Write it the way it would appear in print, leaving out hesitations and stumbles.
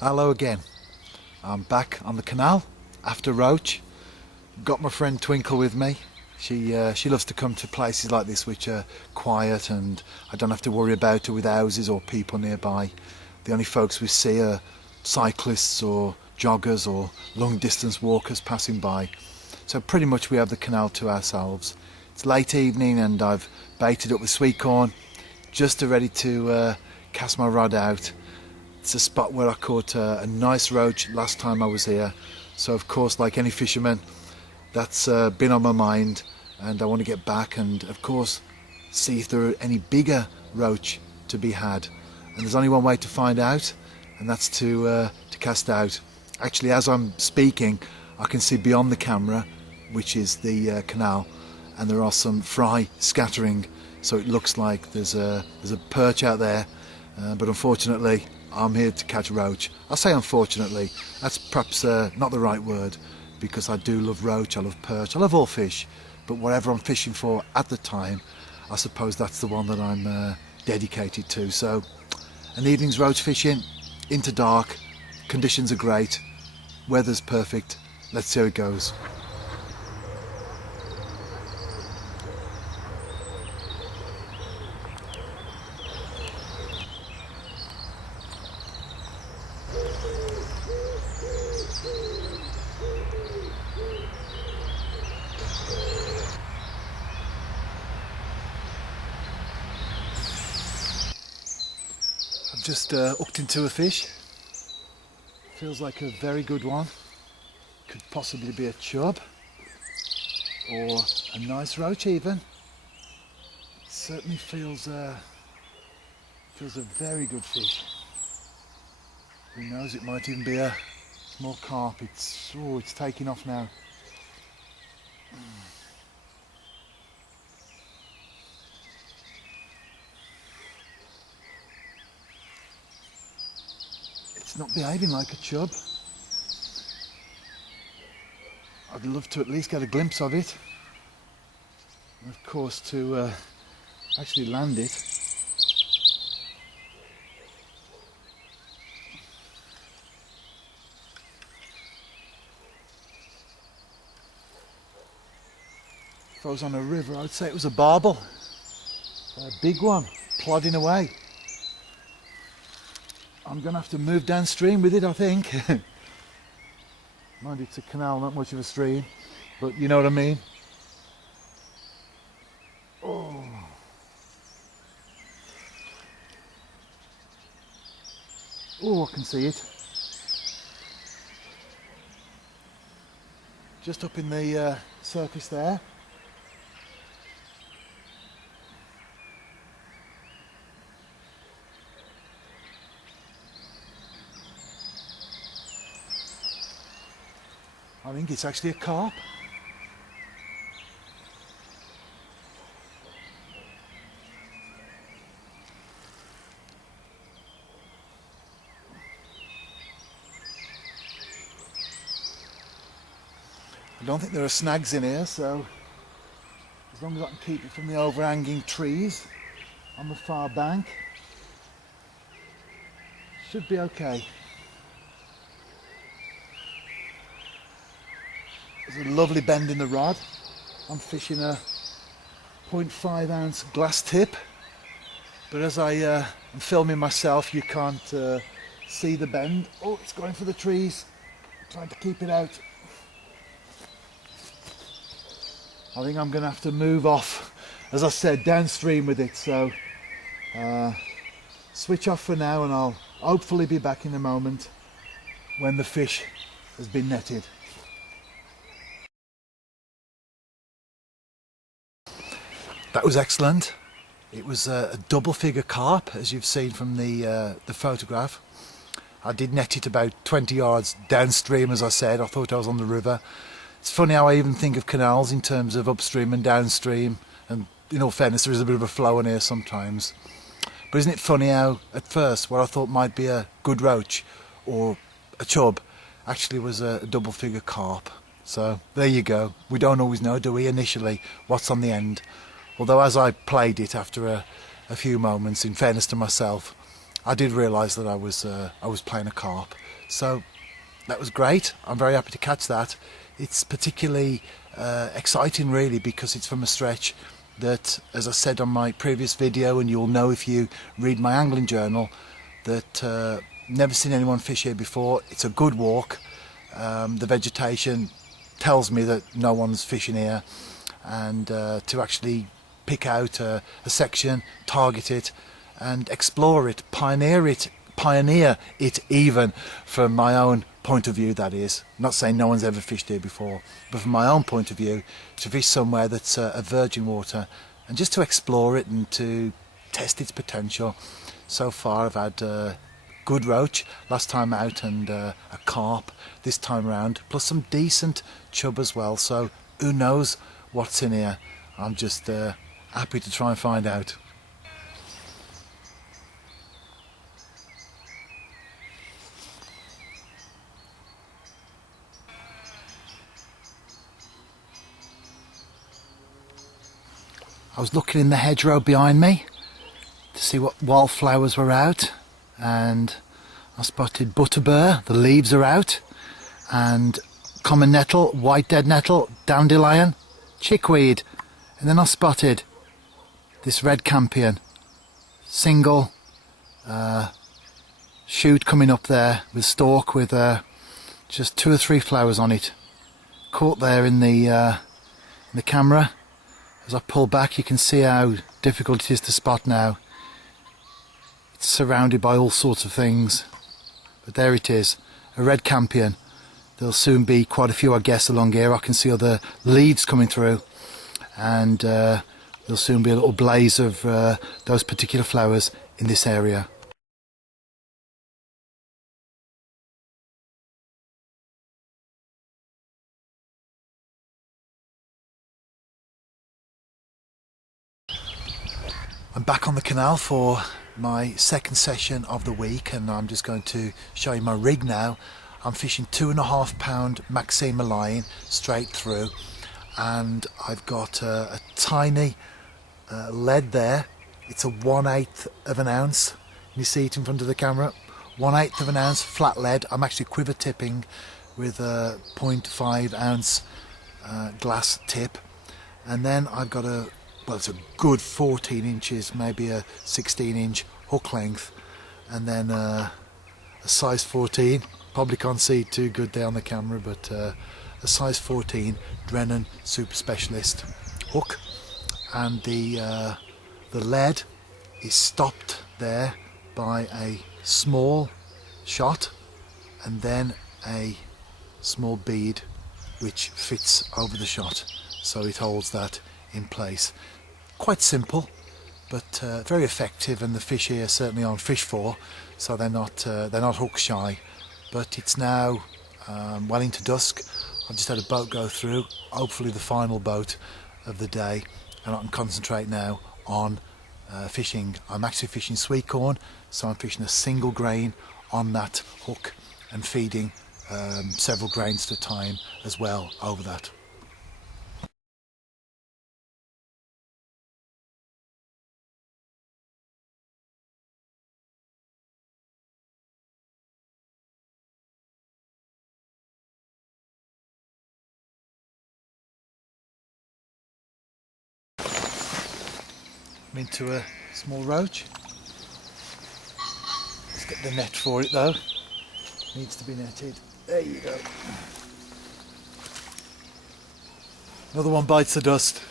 Hello again. I'm back on the canal after roach. Got my friend Twinkle with me. She loves to come to places like this which are quiet and I don't have to worry about her with houses or people nearby. The only folks we see are cyclists or joggers or long distance walkers passing by. So pretty much we have the canal to ourselves. It's late evening and I've baited up with sweet corn, just ready to cast my rod out. It's a spot where I caught a nice roach last time I was here, so of course, like any fisherman, that's been on my mind, and I want to get back and of course see if there are any bigger roach to be had. And there's only one way to find out, and that's to cast out. Actually, as I'm speaking, I can see beyond the camera, which is the canal, and there are some fry scattering, so it looks like there's a perch out there, but unfortunately I'm here to catch roach. I say unfortunately, that's perhaps not the right word, because I do love roach, I love perch, I love all fish, but whatever I'm fishing for at the time, I suppose that's the one that I'm dedicated to. So an evening's roach fishing, into dark, conditions are great, weather's perfect, let's see how it goes. I've just hooked into a fish. Feels like a very good one. Could possibly be a chub or a nice roach even. It certainly feels a very good fish. Who knows, it might even be a small carp. It's taking off now. It's not behaving like a chub. I'd love to at least get a glimpse of it. And of course to actually land it. If I was on a river, I'd say it was a barbel. A big one, plodding away. I'm going to have to move downstream with it, I think. Mind it's a canal, not much of a stream, but you know what I mean. Oh. Oh, I can see it. Just up in the surface there. I think it's actually a carp. I don't think there are snags in here, so as long as I can keep it from the overhanging trees on the far bank, should be okay. There's a lovely bend in the rod. I'm fishing a 0.5 ounce glass tip, but as I am filming myself, you can't see the bend. Oh, it's going for the trees. I'm trying to keep it out. I think I'm going to have to move off, as I said, downstream with it. So switch off for now, and I'll hopefully be back in a moment when the fish has been netted. That was excellent. It was a double figure carp, as you've seen from the photograph. I did net it about 20 yards downstream, as I said. I thought I was on the river. It's funny how I even think of canals in terms of upstream and downstream, and in all fairness there is a bit of a flow in here sometimes. But isn't it funny how at first what I thought might be a good roach or a chub actually was a double figure carp. So there you go. We don't always know, do we, initially, what's on the end. Although as I played it after a few moments, in fairness to myself, I did realise that I was playing a carp. So that was great. I'm very happy to catch that. It's particularly exciting really because it's from a stretch that, as I said on my previous video, and you'll know if you read my angling journal, that never seen anyone fish here before. It's a good walk. The vegetation tells me that no one's fishing here, and to actually pick out a section, target it and explore it, pioneer it even from my own point of view, that is. I'm not saying no one's ever fished here before, but from my own point of view, to fish somewhere that's a virgin water and just to explore it and to test its potential. So far I've had good roach last time out and a carp this time round, plus some decent chub as well, so who knows what's in here. I'm just happy to try and find out. I was looking in the hedgerow behind me to see what wildflowers were out, and I spotted butterbur, the leaves are out, and common nettle, white dead nettle, dandelion, chickweed, and then I spotted this red campion, single shoot coming up there with stalk with just 2 or 3 flowers on it. Caught there in the camera. As I pull back, you can see how difficult it is to spot now. It's surrounded by all sorts of things, but there it is, a red campion. There'll soon be quite a few, I guess, along here. I can see other leaves coming through, and there'll soon be a little blaze of those particular flowers in this area. I'm back on the canal for my second session of the week, and I'm just going to show you my rig now. I'm fishing 2.5 pound Maxima line straight through, and I've got a tiny lead there. It's a 1/8 of an ounce. You see it in front of the camera. 1/8 of an ounce flat lead. I'm actually quiver tipping with a 0.5 ounce glass tip, and then I've got well, it's a good 14 inches, maybe a 16-inch hook length, and then a size 14. Probably can't see it too good there on the camera, but a size 14 Drennan Super Specialist hook, and the lead is stopped there by a small shot and then a small bead which fits over the shot, so it holds that in place. Quite simple, but very effective, and the fish here certainly aren't fish for, so they're not hook shy. But it's now well into dusk. I've just had a boat go through, hopefully the final boat of the day, and I can concentrate now on fishing. I'm actually fishing sweet corn, so I'm fishing a single grain on that hook and feeding several grains at a time as well over that. I'm into a small roach. Let's get the net for it though. Needs to be netted. There you go. Another one bites the dust.